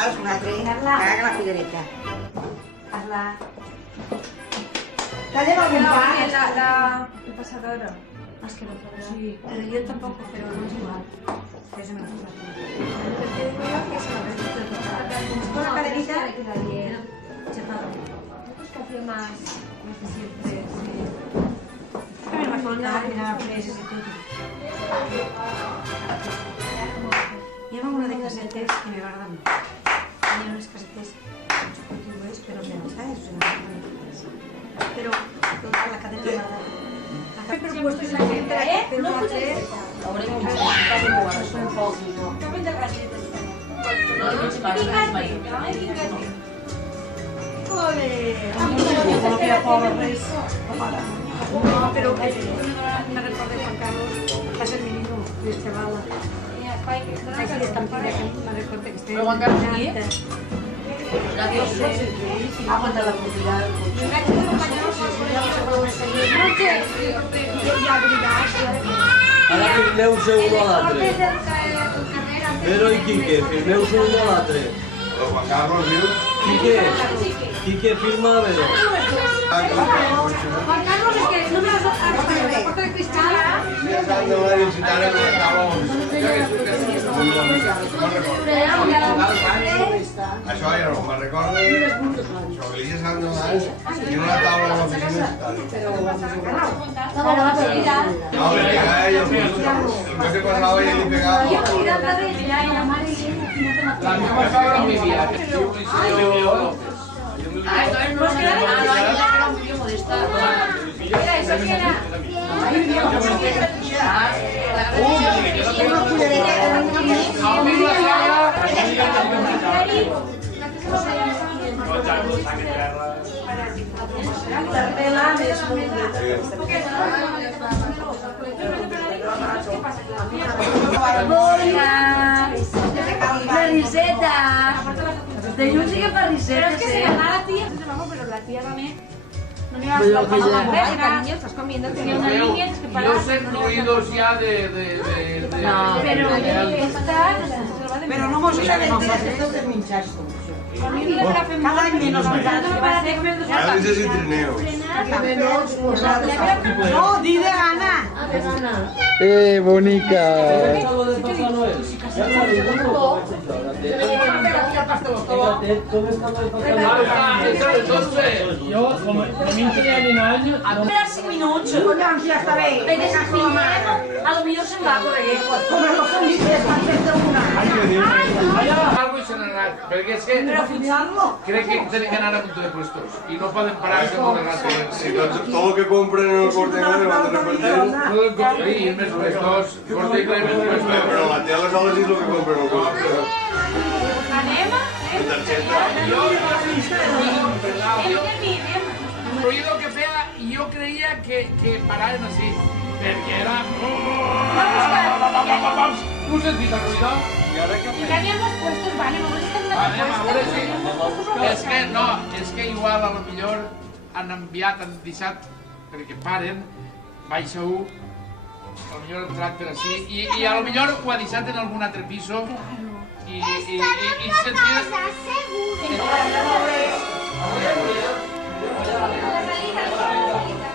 Ara és un altre. Caga la figuereta. Hazla. Tallem algun pa? La pasadora. Más que el otro, ¿verdad? Sí. Pero yo tampoco, pero no es igual. Que se me gusta. Porque creo que se lo necesito tocar. Con la cadenita. Queda bien. Chepado. Es que hacía más de siempre, sí. A mí me falta mirar fresas y todo. Llevan una de casetes que me guardan. Tenía unas casetes mucho cultivos, pero me ¿sabes? O sea, pero toda la cadena de guardar. Pero puestos la gente, pero no hacer. Ahora hay muchas casi me guardo un poco, ¿no? No hay muchas más, No, pero me recordé Juan Carlos, va a ser mi niño, de chavala. Així d'estampida que me recordé que estic... Però Juan Carlos aquí? Gracias. Aguanta la publicidad. Ara firmeu-se un a l'altre. Pero i Quique, firmeu-se un a l'altre. Juan Carlos, dius? Quique firma, però. Juan Carlos, es que no me vas a la puerta de cristal. Ja s'han de la visitar en la taula. Això ja no me'n recordo. Això que li s'han de donar i una taula a l'oficina està. No, le pegaba ella, el que pasaba ella le pegaba. La que pasaba en mi vida, que estoy un liceo López. Riseta! De Junts i que fa risetes, Es que se llama la tía, pero la tía también. No me vas Pero a que ya- cariño, estás comiendo, tenía una línea, es que para. Yo sé ruidos ya de... No, Pero esta, Però no mos aventeres de tot el menjar, cada any menos Ara dices i trineu. No, di de gana. Bonica. Entonces, Yo, como también tenía 10 años, Espera 5 minuts. Collons, ja està bé. Perquè si filmem, a lo millor se'n va a correr. Com els sonidos van fer una. algo y se han ganado. Porque es que creen que tienen que ganar a punto de puestos y no pueden pararse con el rato. Si tot el que compren en el Corte Inglés van a repartir. Todo el corte y mes puestos, corte y mes puestos. Però la tele sols és el que compren en el Corte Inglés. La targeta. El ruido que pega, y yo creía que pararan así. Porque era... ¿Tú sentís el ruido? Y habíamos puestos, vale, vamos a estar en la Anem a veure si... És que no, és que igual a lo millor han enviat, han deixat perquè paren, baixa un, a lo millor han entrat per així, i a lo millor ho ha deixat en algun altre piso, i sentia...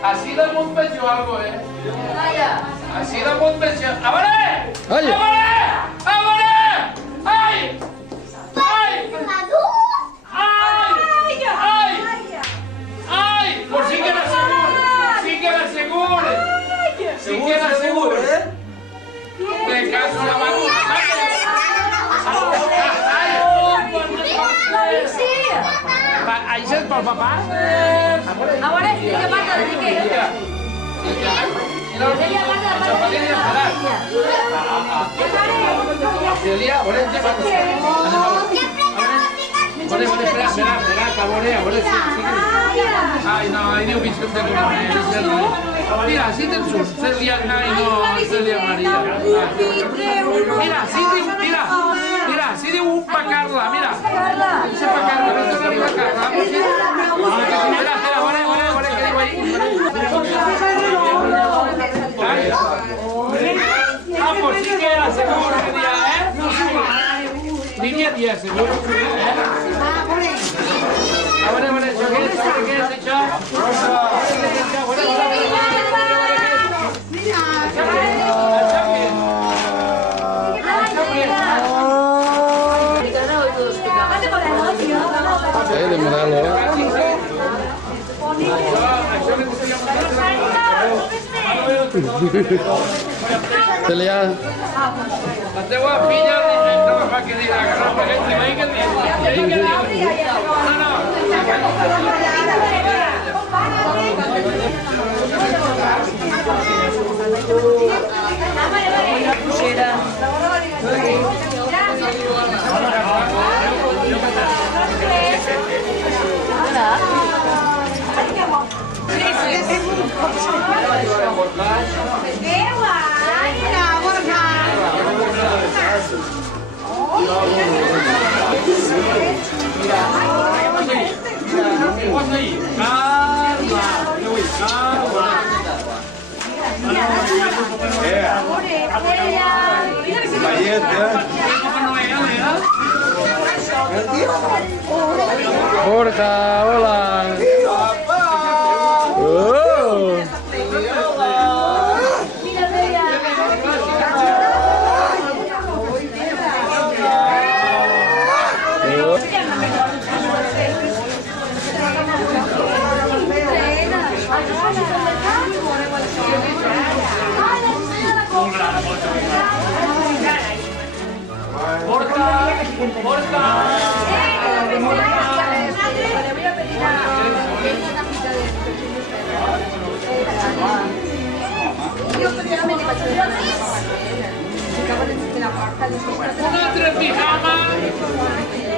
Així damunt veig jo algo, Així damunt veig jo... A veure! A veure! A veure! Ai! Ai! ¡Ay! ¡Ay! ¡Ay! Pues sí que era seguro. Sí que era seguro. Sí que era seguro. De caso la mano. ¿Ahí es para el papá? Ahora sí que mata de qué. Y la chapatín y el parar. Celia, ahora es espera, caborea, Ai, no, ahí diu Vicente Coronel. Mira, si tens un, Celia, ai, no, Celia Maria. Mira, si diu un pa Carla, mira. Dice pa Carla, no te diu pa Carla. Espera, veure què diu ahí. Ah, pues sí que era seguro que dia, Niña, i asseguro que eh? A veure, això què és? Què és això? De modelo. Celia. La teua filla no me fa que dirà que no, perquè que digui que digui. No. Posa aí. Calma. Borja, hola. Oh.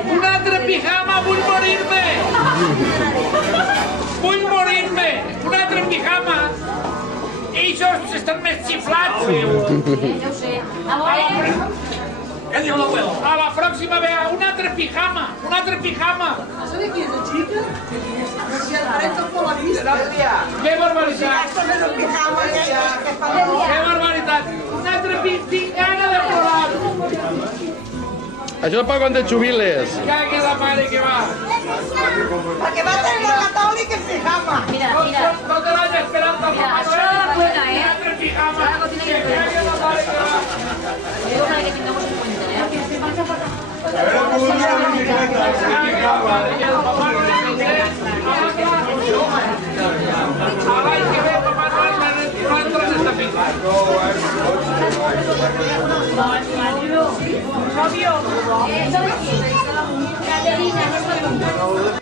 Un altre pijama, vull morir-me! Vull morir-me! Un altre pijama! Ells estan més xiflats! Ja ho sé. A veure... Què diu l'abuelo? A la pròxima vegada, un altre pijama! Un altre pijama! ¿Sabe quién es chica? Si al frente por la vista. Que barbaritat! Que barbaritat! Un altre pijama de plorar! Això és per quan te jubiles. Cague la mare que va! Porque va a tener la católica en pijama. Mira. Tota l'any esperant el Mira, això de la cuena, un altre pijama! Ahora cocina y Que cague la mare que va! Digo para que tengamos en cuenta, ¿eh? L'any que ve, Papà Noel, no entra en esta fila. Caterina, no es